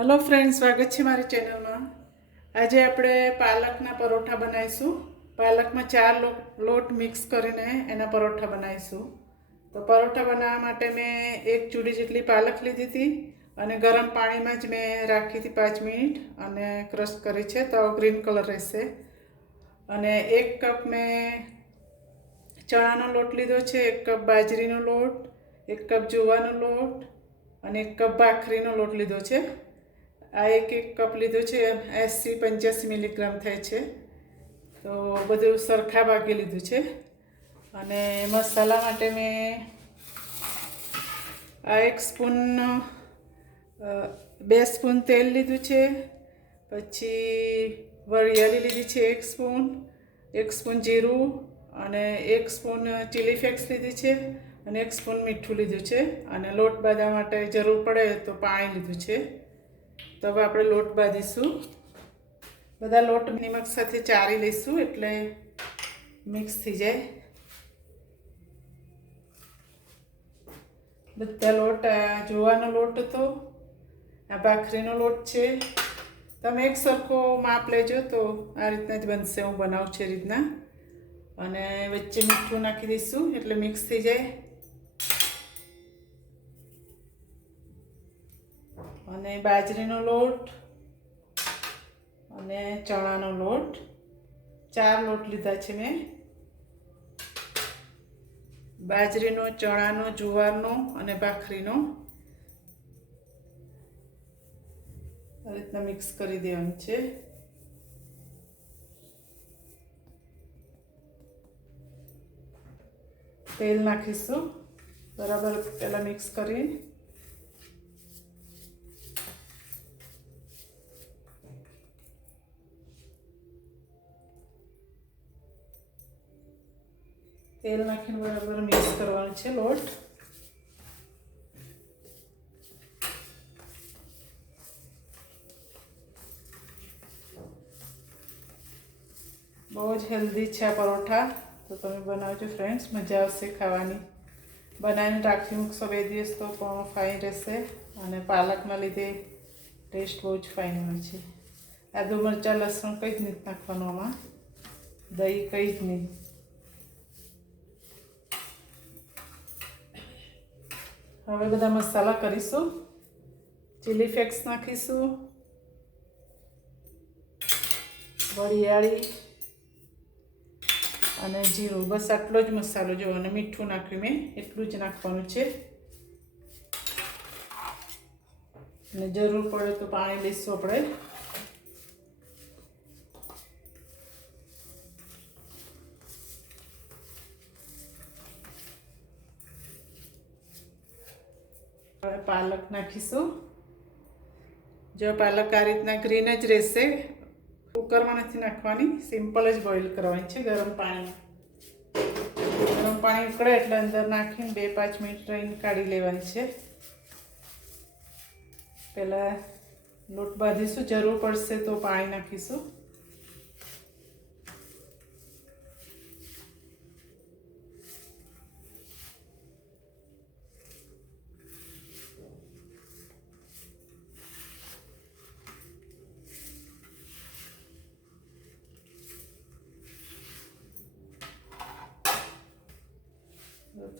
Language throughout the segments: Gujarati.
हेलो फ्रेंड्स, स्वागत है मारी चेनल में। आज આપણે પાલકના પરોઠા બનાવીશું। પાલકમાં 4 લોટ મિક્સ કરીને એના પરોઠા બનાવીશું। તો પરોઠા બનાવવા માટે મેં 1 ચૂડી જેટલી પાલક લીધી હતી અને ગરમ પાણીમાં જ મેં રાખી હતી 5 મિનિટ અને ક્રશ કરી છે તો ગ્રીન કલર રહેશે। અને 1 કપ મેં ચણાનો લોટ લીધો છે, 1 કપ બાજરીનો લોટ, 1 કપ જુવારનો લોટ અને 1 કપ ભાખરીનો લોટ લીધો છે। આ એક કપ લીધું છે, 80-85 મિલીગ્રામ થાય છે। તો બધું સરખા ભાગે લીધું છે। અને મસાલા માટે મેં આ 1 સ્પૂન 2 સ્પૂન તેલ લીધું છે, પછી વરિયાળી લીધી છે 1 સ્પૂન, 1 સ્પૂન જીરું અને 1 સ્પૂન ચીલી ફ્લેક્સ લીધી છે અને 1 સ્પૂન મીઠું લીધું છે। અને લોટ બાંધવા માટે જરૂર પડે તો પાણી લીધું છે। તો હવે આપણે લોટ બાંધીશું। બધા લોટ નમક સાથે ચારી લઈશું એટલે મિક્સ થઈ જાય। બધા લોટ, જુવારનો લોટ હતો, આ ભાખરીનો લોટ છે। તમે એક સરખો માપ લેજો તો આ રીતના જ બનશે। હું બનાવું છું એ રીતના। અને વચ્ચે મીઠું નાખી દઈશું એટલે મિક્સ થઈ જાય। અને બાજરીનો લોટ અને ચણાનો લોટ, 4 લોટ લીધા છે મેં। બાજરીનો, ચણાનો, જુવારનો અને ભાખરીનો આ રીતના મિક્સ કરી દેવાનું છે। તેલ નાખીશું બરાબર પહેલાં મિક્સ કરી। તેલ નાખીને બરાબર મિક્સ કરવાનું છે લોટ। બહુ જ હેલ્ધી છે આ પરોઠા, તો તમે બનાવજો ફ્રેન્ડ્સ, મજા આવશે ખાવાની। બનાવીને રાખી મૂકશો 2 દિવસ તો પણ ફાઇન રહેશે। અને પાલકના લીધે ટેસ્ટ બહુ જ ફાઇન હોય છે। આદુ મરચાં લસણ કંઈ જ નથી નાખવાનું આમાં, દહીં કંઈ જ નહીં। હવે બધા મસાલા કરીશું। ચીલી ફ્લેક્સ નાખીશું, વરિયાળી અને જીરું, બસ આટલો જ મસાલો જો। અને મીઠું નાખ્યું મેં, એટલું જ નાખવાનું છે। અને જરૂર પડે તો પાણી લઈશું આપણે। હવે પાલક નાખીશું। જો પાલક આ રીતના ગ્રીન જ રહેશે। કુકરમાં નથી નાખવાની, સિમ્પલ જ બોઇલ કરવાની છે ગરમ પાણીમાં। ગરમ પાણી ઉકળે એટલે અંદર નાખીને 2-5 મિનિટ રહીને કાઢી લેવાની છે। પહેલાં લોટ બાંધીશું, જરૂર પડશે તો પાણી નાખીશું।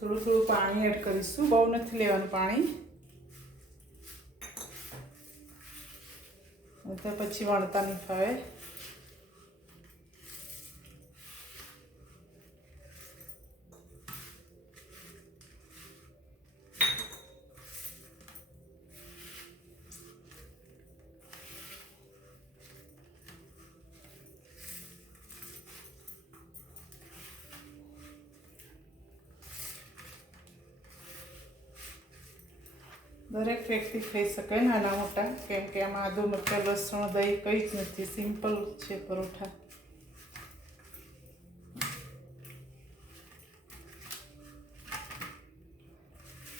થોડું થોડું પાણી એડ કરીશું, બહુ નથી લેવાનું પાણી, તો પછી વણતા નહીં ફાવે। દરેક વ્યક્તિ ખાઈ શકે, નાના મોટા, કેમ કે આમાં આદુ મરચાં લસણ દહીં કંઈ જ નથી, સિમ્પલ છે પરોઠા।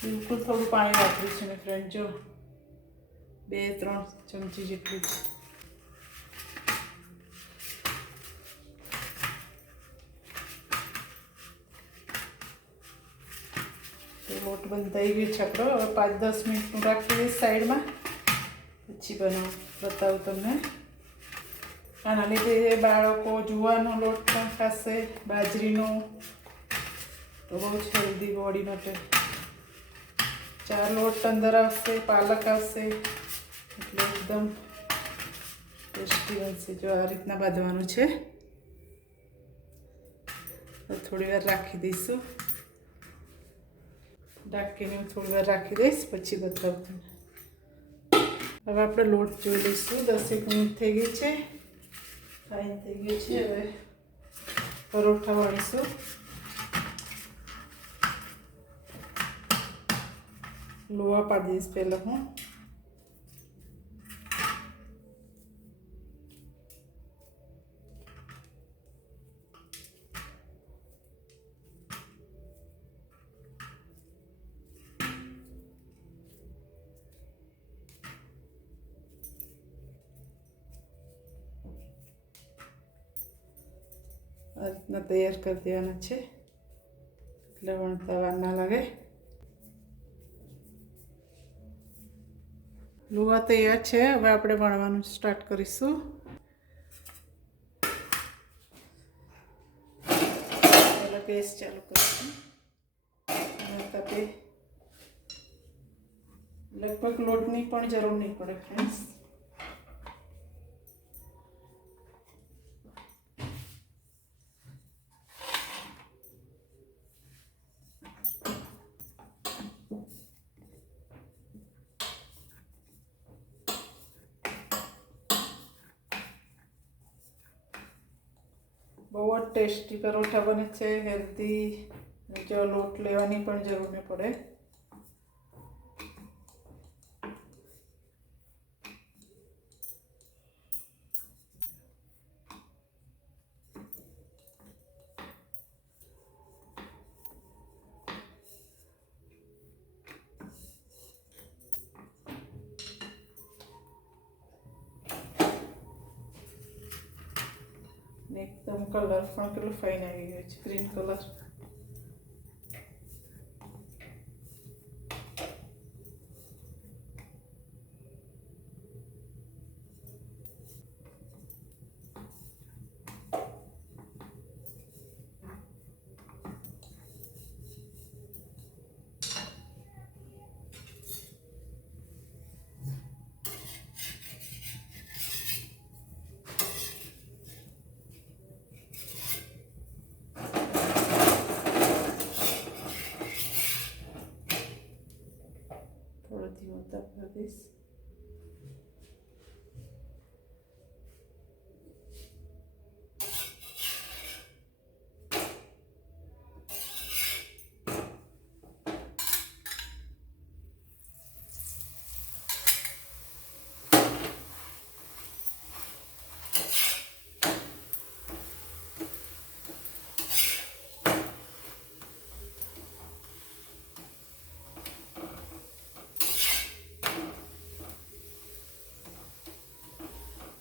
બિલકુલ થોડું પાણી વાપર્યું છે મેં ફ્રેન્ડ, જો 2-3 ચમચી જેટલું જ। લોટ બંધાઈ ગયો છે આપણો। હવે 5-10 મિનિટનું રાખી દઈશ સાઈડમાં, પછી બતાવું તમને. આના લીધે બાળકો જુવાનો લોટ પણ ખાશે, બાજરીનો, તો બહુ જ હેલ્ધી બોડી માટે. 4 લોટ અંદર આવશે, પાલક આવશે, એટલે એકદમ ટેસ્ટી બનશે. જો આ રીતના બાંધવાનું છે. થોડી વાર રાખી દઈશું. ઢાંકીને થોડી વાર રાખી દઈશ, પછી બતાવું તમને. હવે આપણે લોટ જોઈ લઈશું. 10 મિનિટ થઈ ગઈ છે, ફાઈન થઈ ગઈ છે. હવે પરોઠા વાળીશું. લોવા પાડી દઈશ પહેલાં હું. આ રીતના તૈયાર કરી દેવાના છે, એટલે વણતા વાર ના લાગે. લુવા તૈયાર છે. હવે આપણે વણવાનું સ્ટાર્ટ કરીશું. પહેલાં ગેસ ચાલુ કરીશું. તપે લગભગ લોટની પણ જરૂર નહીં પડે ફ્રેન્ડ્સ. બહુ જ ટેસ્ટી પરોઠા બને છે, હેલ્ધી. જો લોટ લેવાની પણ જરૂર નહીં પડે. એકદમ કલર પણ કેટલો ફાઇન આવી ગયો છે, ગ્રીન કલર. ધીમો તાપ કરીશ.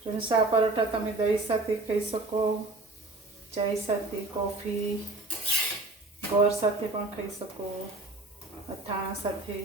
ફ્રેન્ડ્સ, આ પરોઠા તમે દહીં સાથે ખાઈ શકો, ચાય સાથે, કોફી, ગોળ સાથે પણ ખાઈ શકો, અથાણા સાથે.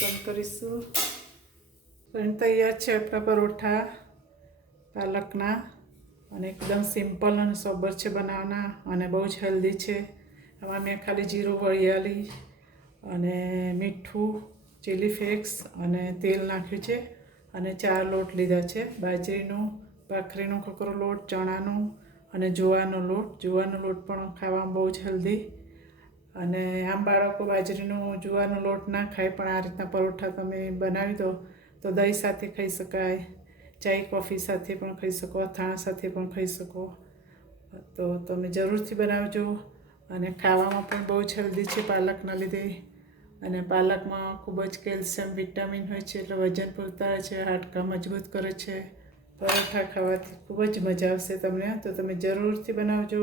બંધ કરીશું. ફ્રેન્ડ, તૈયાર છે આપણા પરોઠા પાલકના, અને એકદમ સિમ્પલ અને સોબર છે બનાવવાના, અને બહુ જ હેલ્ધી છે. આમાં મેં ખાલી જીરું, વરિયાળી અને મીઠું, ચીલી ફ્લેક્સ અને તેલ નાખ્યું છે, અને 4 લોટ લીધા છે: બાજરીનો, ભાખરીનો કકરો લોટ, ચણાનો અને જુવારનો લોટ. જુવારનો લોટ પણ ખાવામાં બહુ જ હેલ્ધી. અને આમ બાળકો બાજરીનો, જુવારનો લોટ ના ખાય, પણ આ રીતના પરોઠા તમે બનાવી દો તો દહીં સાથે ખાઈ શકાય, ચાય કોફી સાથે પણ ખાઈ શકો, અથાણા સાથે પણ ખાઈ શકો. તો તમે જરૂરથી બનાવજો. અને ખાવામાં પણ બહુ જ હેલ્ધી છે પાલકના લીધે. અને પાલકમાં ખૂબ જ કેલ્શિયમ, વિટામિન હોય છે, એટલે વજન પણ ઉતારે છે, હાડકાં મજબૂત કરે છે. પરોઠા ખાવાથી ખૂબ જ મજા આવશે તમને. તો તમે જરૂરથી બનાવજો.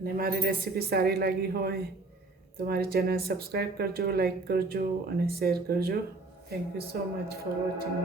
અને મારી રેસીપી સારી લાગી હોય તો મારી ચેનલ સબસ્ક્રાઈબ કરજો, લાઈક કરજો અને શેર કરજો. Thank you so much for watching.